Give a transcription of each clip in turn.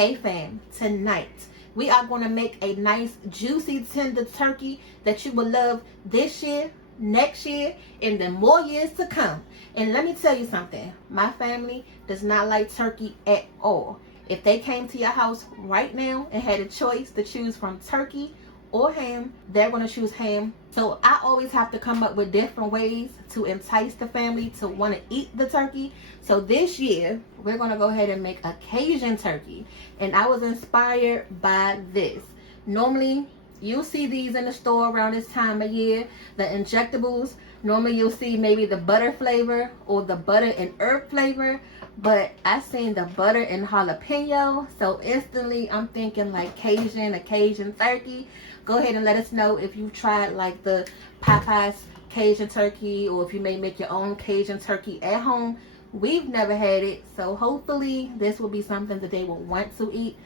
Hey fam, tonight we are going to make a nice juicy tender turkey that you will love this year, next year, and the more years to come. And let me tell you something, my family does not like turkey at all. If they came to your house right now and had a choice to choose from turkey or ham, they're going to choose ham. So I always have to come up with different ways to entice the family to want to eat the turkey. So this year we're going to go ahead and make a Cajun turkey, and I was inspired by this. Normally you'll see these in the store around this time of year, the injectables. Normally you'll see maybe the butter flavor or the butter and herb flavor, but I seen the butter and jalapeno, so instantly I'm thinking like Cajun, a Cajun turkey. Go ahead and let us know if you've tried like the Popeyes Cajun turkey, or if you may make your own Cajun turkey at home. We've never had it, so hopefully this will be something that they will want to eat.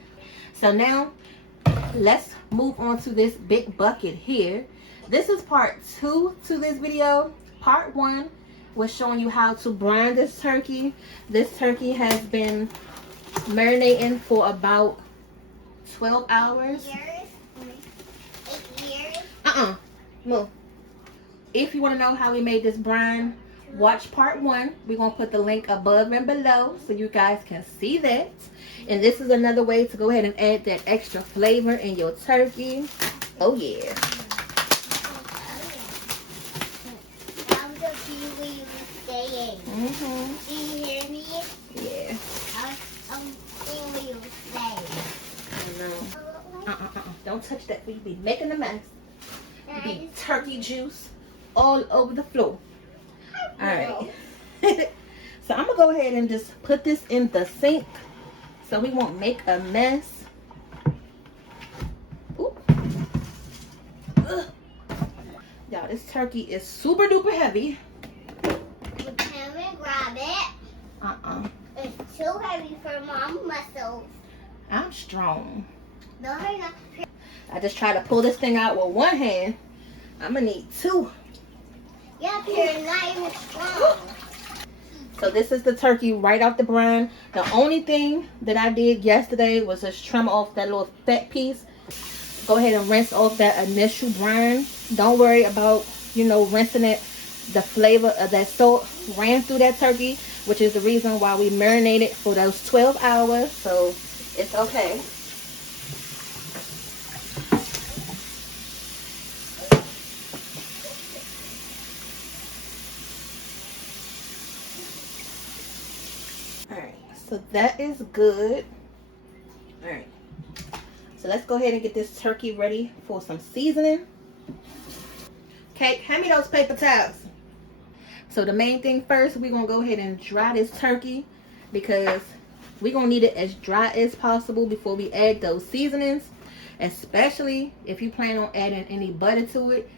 So now let's move on to this big bucket here. This is part 2 to this video. Part 1 was showing you how to brine this turkey. This turkey has been marinating for about 12 hours. 8 years? Move. If you want to know how we made this brine, watch part 1. We're going to put the link above and below so you guys can see that. And this is another way to go ahead and add that extra flavor in your turkey. Oh yeah. Do you hear me? Yeah. I'm seeing what you were saying. I know. Don't touch that. We be making a mess. Be turkey juice all over the floor. Alright. So I'm going to go ahead and just put this in the sink so we won't make a mess. Ooh. Y'all, this turkey is super duper heavy. You can't grab it. It's too heavy for mom's muscles. I'm strong. No, you're not. I just try to pull this thing out with one hand. I'm going to need 2. Yep, you're not even strong. So this is the turkey right off the brine. The only thing that I did yesterday was just trim off that little fat piece. Go ahead and rinse off that initial brine. Don't worry about, rinsing it. The flavor of that salt ran through that turkey, which is the reason why we marinated for those 12 hours. So it's okay. Alright, so that is good. Alright, so let's go ahead and get this turkey ready for some seasoning. Okay, hand me those paper towels. So the main thing first, we're going to go ahead and dry this turkey, because we're going to need it as dry as possible before we add those seasonings, especially if you plan on adding any butter to it.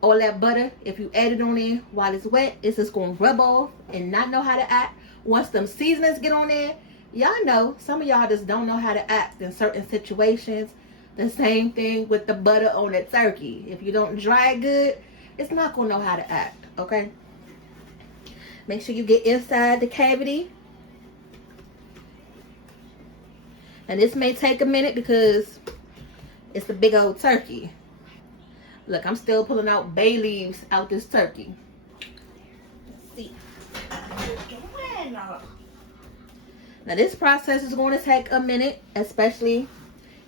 All that butter, if you add it on there while it's wet, it's just going to rub off and not know how to act. Once them seasonings get on there, y'all know, some of y'all just don't know how to act in certain situations. The same thing with the butter on the turkey. If you don't dry it good, it's not going to know how to act, okay? Make sure you get inside the cavity. And this may take a minute because it's a big old turkey. Look, I'm still pulling out bay leaves out this turkey. Let's see. Now this process is going to take a minute, especially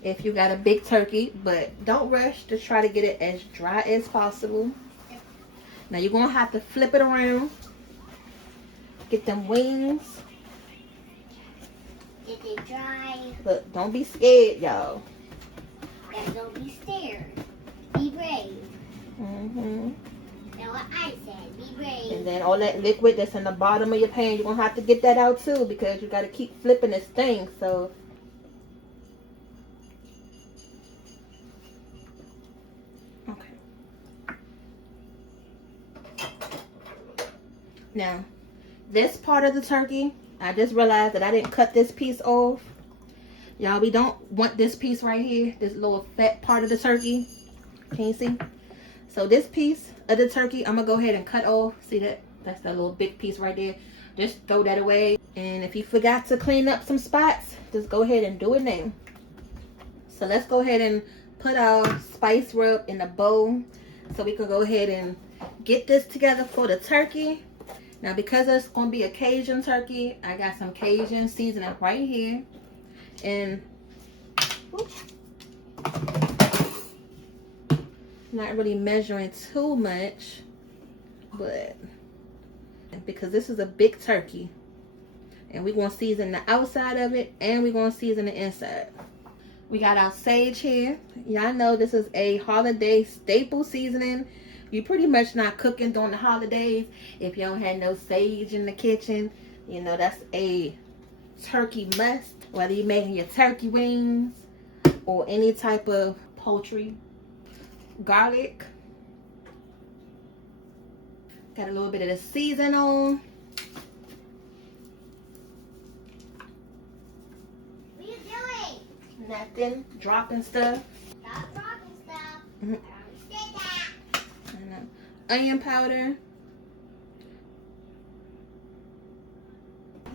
if you got a big turkey, but don't rush to try to get it as dry as possible. Now you're going to have to flip it around. Get them wings. Get it dry. Look, don't be scared, y'all. And don't be scared. Be brave. That's what I said. Be brave. And then all that liquid that's in the bottom of your pan, you're going to have to get that out too, because you got to keep flipping this thing. So now, this part of the turkey, I just realized that I didn't cut this piece off. Y'all, we don't want this piece right here, this little fat part of the turkey. Can you see? So this piece of the turkey, I'm going to go ahead and cut off. See that? That's that little big piece right there. just throw that away. And if you forgot to clean up some spots, just go ahead and do it now. So let's go ahead and put our spice rub in a bowl so we can go ahead and get this together for the turkey. Now, because it's going to be a Cajun turkey, I got some Cajun seasoning right here. And not really measuring too much, but because this is a big turkey, and we're going to season the outside of it, and we're going to season the inside. We got our sage here. Y'all know this is a holiday staple seasoning. You pretty much not cooking during the holidays if you don't have no sage in the kitchen. You know, that's a turkey must, whether you're making your turkey wings or any type of poultry. Garlic. Got a little bit of the season on. What are you doing? Nothing. Dropping stuff. Stop dropping stuff. Mm-hmm. I don't say that. Onion powder.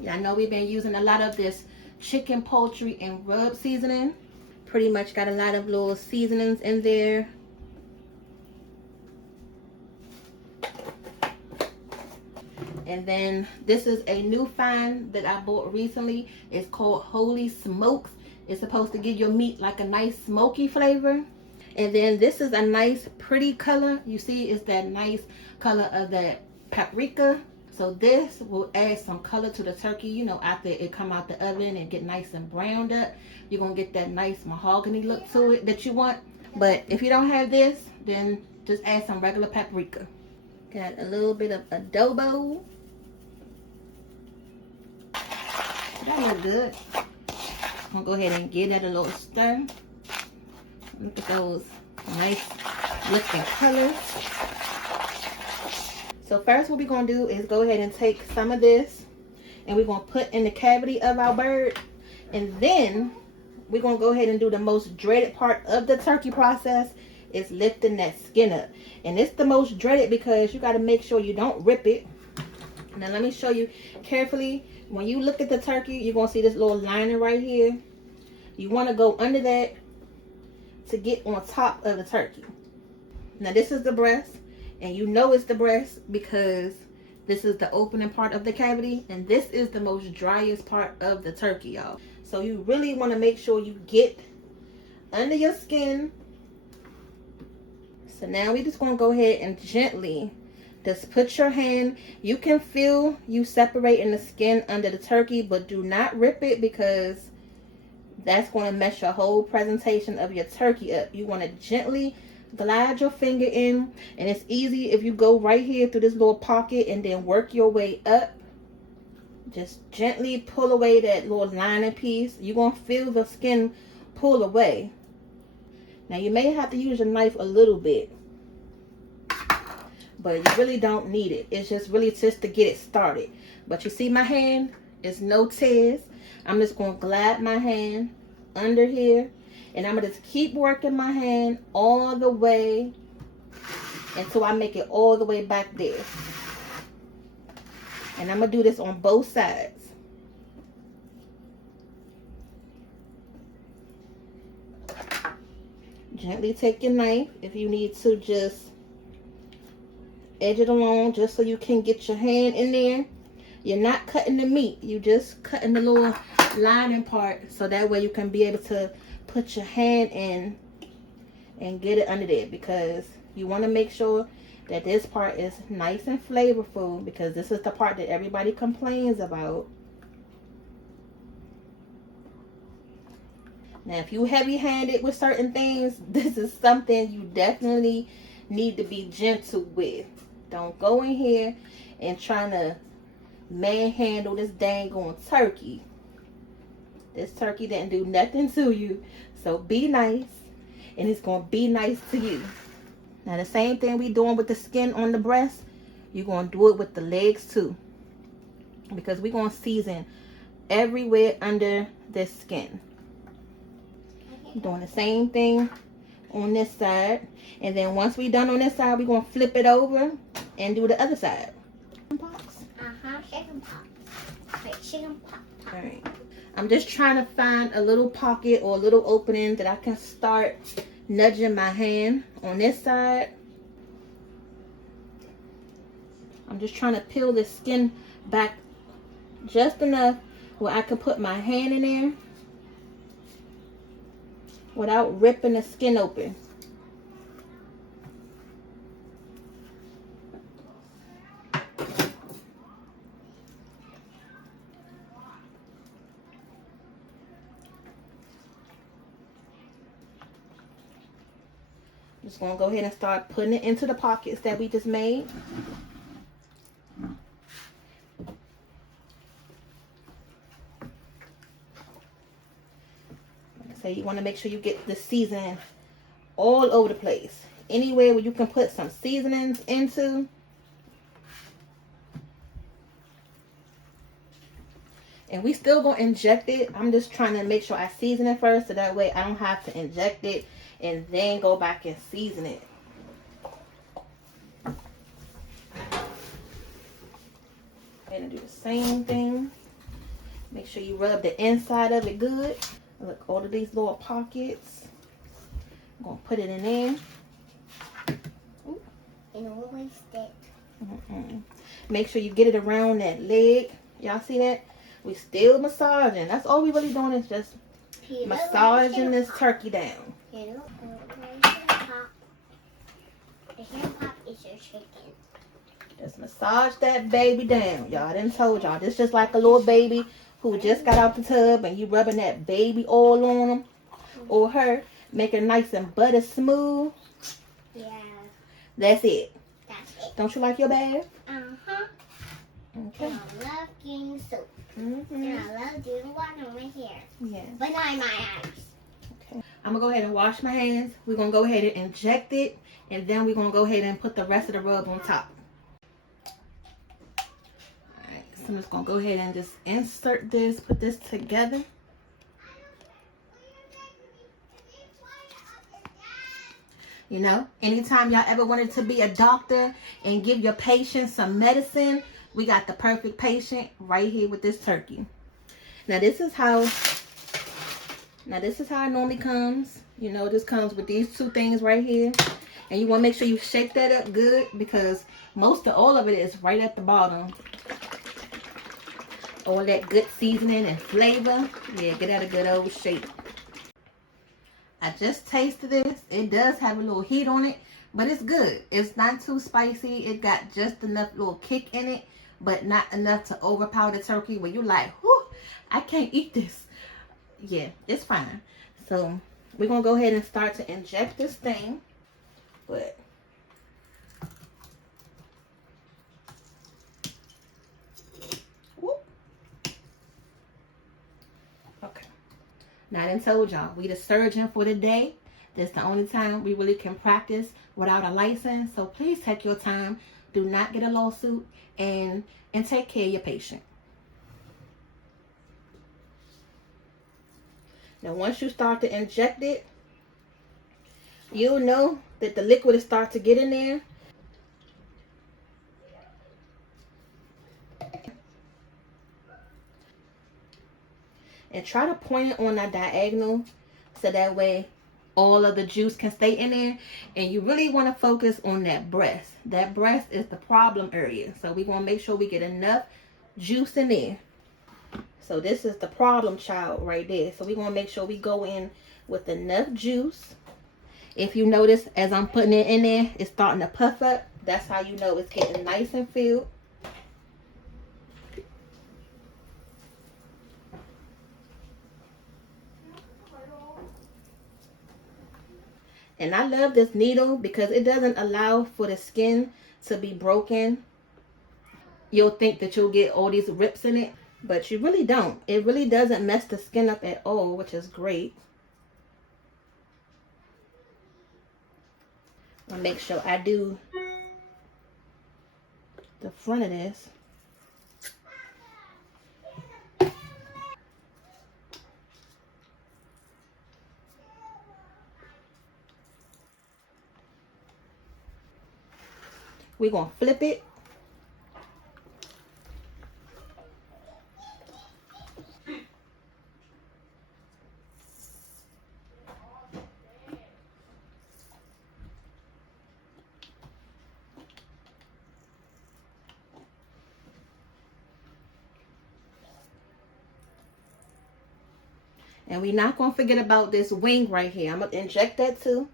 Yeah, I know we've been using a lot of this chicken, poultry, and rub seasoning. Pretty much got a lot of little seasonings in there. And then this is a new find that I bought recently. It's called Holy Smokes. It's supposed to give your meat like a nice smoky flavor. And then this is a nice pretty color. You see, it's that nice color of that paprika. So this will add some color to the turkey. You know, after it come out the oven and get nice and browned up, you're going to get that nice mahogany look to it that you want. But if you don't have this, then just add some regular paprika. Got a little bit of adobo. That look good. I'm going to go ahead and give that a little stir. Look at those nice looking colors. So first what we're going to do is go ahead and take some of this and we're going to put in the cavity of our bird. And then we're going to go ahead and do the most dreaded part of the turkey process, is lifting that skin up. And it's the most dreaded because you got to make sure you don't rip it. Now let me show you carefully. When you look at the turkey, you're going to see this little lining right here. You want to go under that to get on top of the turkey. Now this is the breast, and you know it's the breast because this is the opening part of the cavity, and this is the most driest part of the turkey, y'all. So you really want to make sure you get under your skin. So now we just going to go ahead and gently just put your hand. You can feel you separating the skin under the turkey, but do not rip it because that's going to mess your whole presentation of your turkey up. You want to gently glide your finger in, and it's easy if you go right here through this little pocket and then work your way up. Just gently pull away that little lining piece. You're going to feel the skin pull away. Now you may have to use your knife a little bit, but you really don't need it. It's just really just to get it started. But you see my hand? It's no tears. I'm just going to glide my hand under here. And I'm going to just keep working my hand all the way until I make it all the way back there. And I'm going to do this on both sides. Gently take your knife if you need to, just edge it along just so you can get your hand in there. You're not cutting the meat, you just cutting the little lining part so that way you can be able to put your hand in and get it under there, because you want to make sure that this part is nice and flavorful, because this is the part that everybody complains about. Now if you heavy-handed with certain things, this is something you definitely need to be gentle with. Don't go in here and trying to manhandle this dang on turkey. This turkey didn't do nothing to you, so be nice, and it's gonna be nice to you. Now the same thing we doing with the skin on the breast, you're gonna do it with the legs too, because we're gonna season everywhere under this skin. Doing the same thing on this side, and then once we done on this side, we're gonna flip it over and do the other side. Chicken pox. pop it. Chicken pop. All right. I'm just trying to find a little pocket or a little opening that I can start nudging my hand on this side. I'm just trying to peel the skin back just enough where I can put my hand in there without ripping the skin open. Just gonna go ahead and start putting it into the pockets that we just made. So you want to make sure you get the seasoning all over the place. Anywhere where you can put some seasonings into. And we still gonna inject it. I'm just trying to make sure I season it first, so that way I don't have to inject it and then go back and season it. And do the same thing. Make sure you rub the inside of it good. Look, all of these little pockets. I'm gonna put it in there. Ooh. And always stick. Make sure you get it around that leg. Y'all see that? We still massaging. That's all we really doing is just massaging this turkey down. The hand pop is your chicken. Just massage that baby down. Y'all, I done told y'all. This just like a little baby who just got out the tub and you rubbing that baby oil on him or her. Make it nice and butter smooth. Yeah. That's it. That's it. Don't you like your bath? Uh-huh. Okay. And I love getting soap. Mm-hmm. And I love doing water on my hair. Yeah. But not in my eyes. Okay. I'm going to go ahead and wash my hands. We're going to go ahead and inject it. And then we're going to go ahead and put the rest of the rub on top. Alright. So I'm just going to go ahead and just insert this. Put this together. You know, anytime y'all ever wanted to be a doctor and give your patient some medicine, we got the perfect patient right here with this turkey. Now this is how it normally comes. You know, this comes with these two things right here. And you want to make sure you shake that up good because all of it is right at the bottom. All that good seasoning and flavor. Yeah, get that a good old shake. I just tasted this. It does have a little heat on it, but it's good. It's not too spicy. It got just enough little kick in it, but not enough to overpower the turkey where you're like, whew, I can't eat this. Yeah, it's fine. So we're going to go ahead and start to inject this thing. But whoop. Okay. Now I done told y'all, we the surgeon for the day. That's the only time we really can practice without a license. So please take your time. Do not get a lawsuit and take care of your patient. Now once you start to inject it, you'll know that the liquid will start to get in there. And try to point it on a diagonal so that way all of the juice can stay in there. And you really want to focus on that breast. That breast is the problem area. So we want to make sure we get enough juice in there. So this is the problem child right there. So we want to make sure we go in with enough juice. If you notice as I'm putting it in there, it's starting to puff up. That's how you know it's getting nice and filled. And I love this needle because it doesn't allow for the skin to be broken. You'll think that you'll get all these rips in it, but you really don't. It really doesn't mess the skin up at all, which is great. I'll make sure I do the front of this. We're going to flip it. And we're not going to forget about this wing right here. I'm going to inject that too.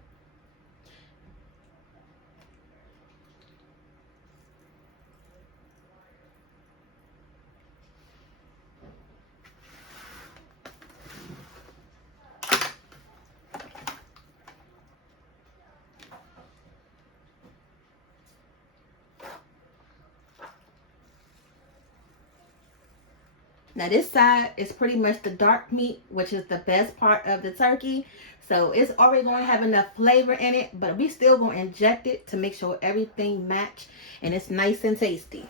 Now this side is pretty much the dark meat, which is the best part of the turkey. So it's already going to have enough flavor in it, but we still going to inject it to make sure everything match and it's nice and tasty.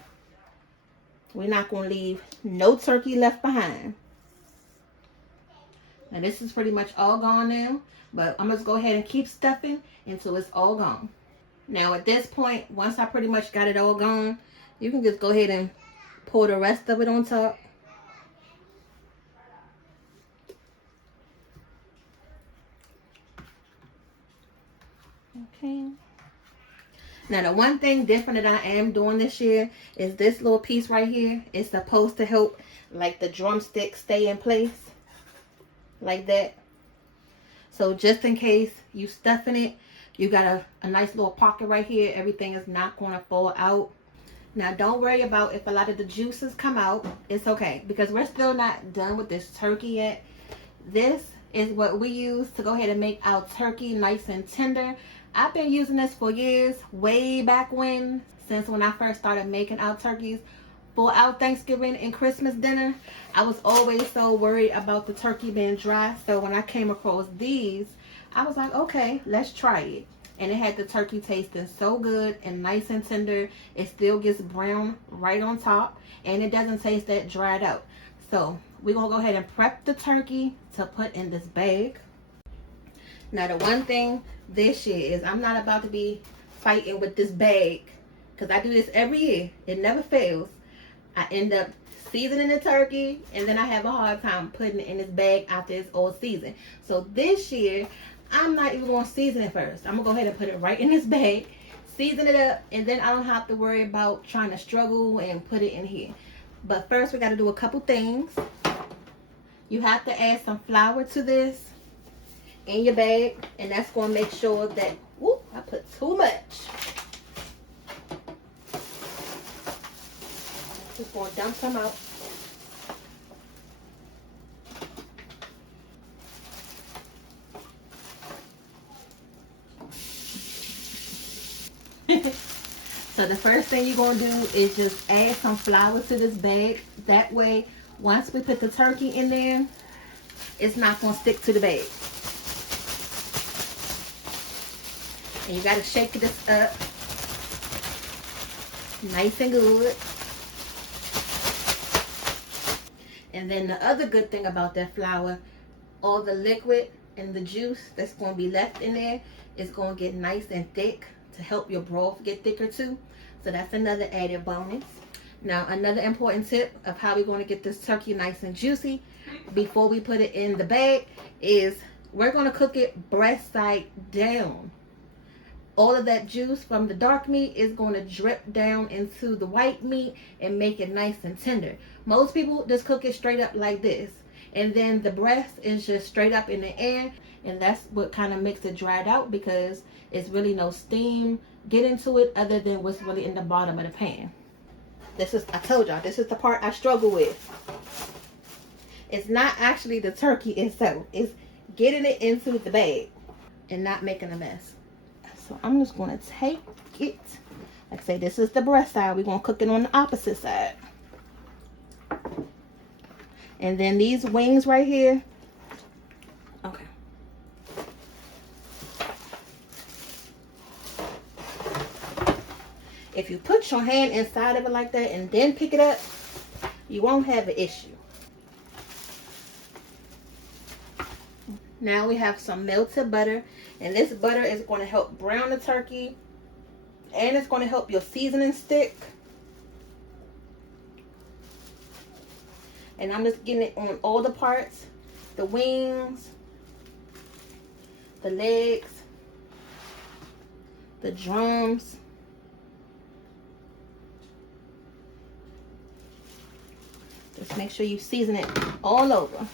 We're not going to leave no turkey left behind. Now this is pretty much all gone now, but I'm going to go ahead and keep stuffing until it's all gone. Now at this point, once I pretty much got it all gone, you can just go ahead and pour the rest of it on top. Okay. Now the one thing different that I am doing this year is this little piece right here is supposed to help like the drumstick stay in place like that. So just in case you stuffing it, you got a nice little pocket right here. Everything is not going to fall out. Now don't worry about if a lot of the juices come out. It's okay because we're still not done with this turkey yet. This is what we use to go ahead and make our turkey nice and tender. I've been using this for years, way back when, since when I first started making our turkeys for our Thanksgiving and Christmas dinner. I was always so worried about the turkey being dry. So when I came across these, I was like, okay, let's try it. And it had the turkey tasting so good and nice and tender. It still gets brown right on top. And it doesn't taste that dried out. So we're going to go ahead and prep the turkey to put in this bag. Now the one thing this year is I'm not about to be fighting with this bag. Because I do this every year. It never fails. I end up seasoning the turkey. And then I have a hard time putting it in this bag after it's all seasoned. So this year, I'm not even going to season it first. I'm going to go ahead and put it right in this bag. Season it up. And then I don't have to worry about trying to struggle and put it in here. But first we got to do a couple things. You have to add some flour to this in your bag. And that's going to make sure that, whoop, I put too much. Just going to dump some out. So the first thing you're going to do is just add some flour to this bag. That way, once we put the turkey in there, it's not going to stick to the bag. And you got to shake this up nice and good. And then the other good thing about that flour, all the liquid and the juice that's going to be left in there is going to get nice and thick to help your broth get thicker too. So that's another added bonus. Now another important tip of how we're going to get this turkey nice and juicy before we put it in the bag is we're going to cook it breast side down. All of that juice from the dark meat is going to drip down into the white meat and make it nice and tender. Most people just cook it straight up like this. And then the breast is just straight up in the air. And that's what kind of makes it dried out because it's really no steam get into it other than what's really in the bottom of the pan. This is, I told y'all, this is the part I struggle with. It's not actually the turkey itself. It's getting it into the bag and not making a mess. So I'm just going to take it. Like I say, this is the breast side. We're going to cook it on the opposite side. And then these wings right here. Okay. If you put your hand inside of it like that and then pick it up, you won't have an issue. Now we have some melted butter. And this butter is going to help brown the turkey. And it's going to help your seasoning stick. And I'm just getting it on all the parts. The wings. The legs. The drums. Just make sure you season it all over.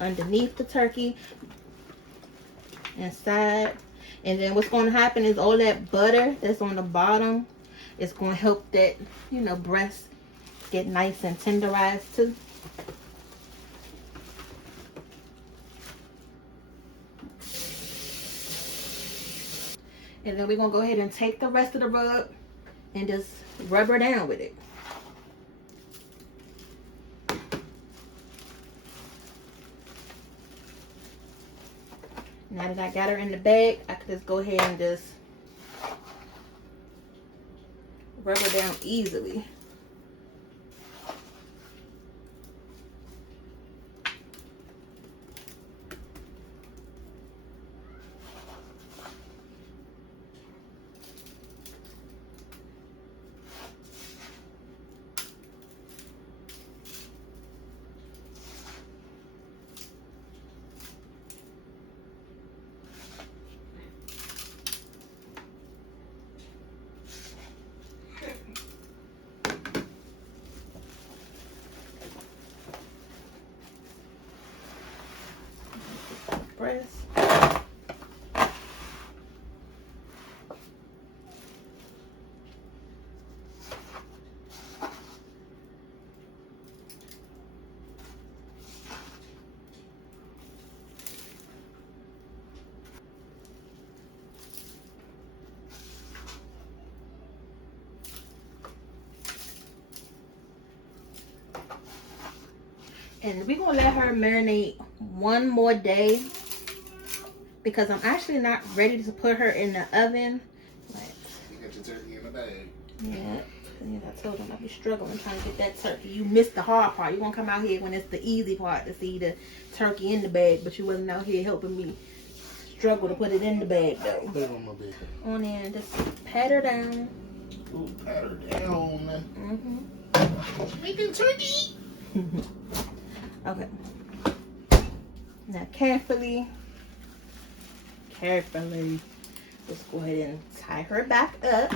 underneath the turkey, inside. And then what's going to happen is all that butter that's on the bottom is going to help that, you know, breast get nice and tenderized too. And then we're going to go ahead and take the rest of the rub and just rub her down with it. Now that I got her in the bag, I can just go ahead and just rub her down easily. Breast. And we're gonna let her marinate one more day, because I'm actually not ready to put her in the oven. But you got your turkey in the bag. Yeah, I told them I'd be struggling trying to get that turkey. You missed the hard part. You're gonna come out here when it's the easy part to see the turkey in the bag, but you wasn't out here helping me struggle to put it in the bag though. Put it on my bag. On there and just pat her down. Ooh, pat her down. Making turkey. Okay. Now carefully, just go ahead and tie her back up.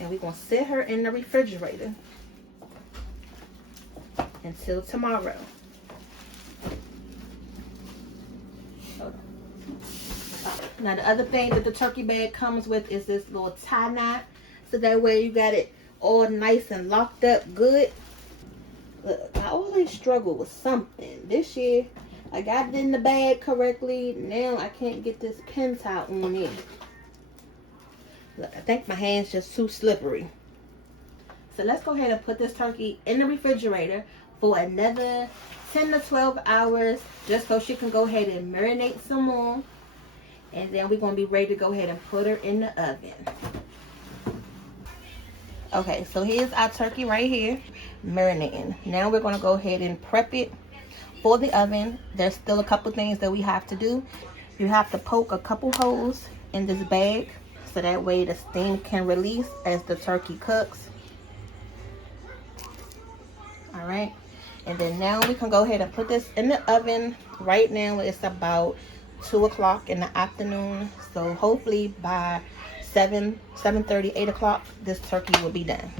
And we're going to set her in the refrigerator until tomorrow. Hold on. Now the other thing that the turkey bag comes with is this little tie knot. So that way you got it all nice and locked up good. Look, I always struggle with something. This year, I got it in the bag correctly. Now I can't get this pin tie on it. Look, I think my hand's just too slippery. So let's go ahead and put this turkey in the refrigerator for another 10 to 12 hours, just so she can go ahead and marinate some more. And then we're going to be ready to go ahead and put her in the oven. Okay, so here's our turkey right here, marinating. Now we're going to go ahead and prep it for the oven. There's still a couple things that we have to do. You have to poke a couple holes in this bag so that way the steam can release as the turkey cooks. All right, and then now we can go ahead and put this in the oven. Right now it's about 2 o'clock in the afternoon, so hopefully by 7:30, 8 o'clock, this turkey will be done.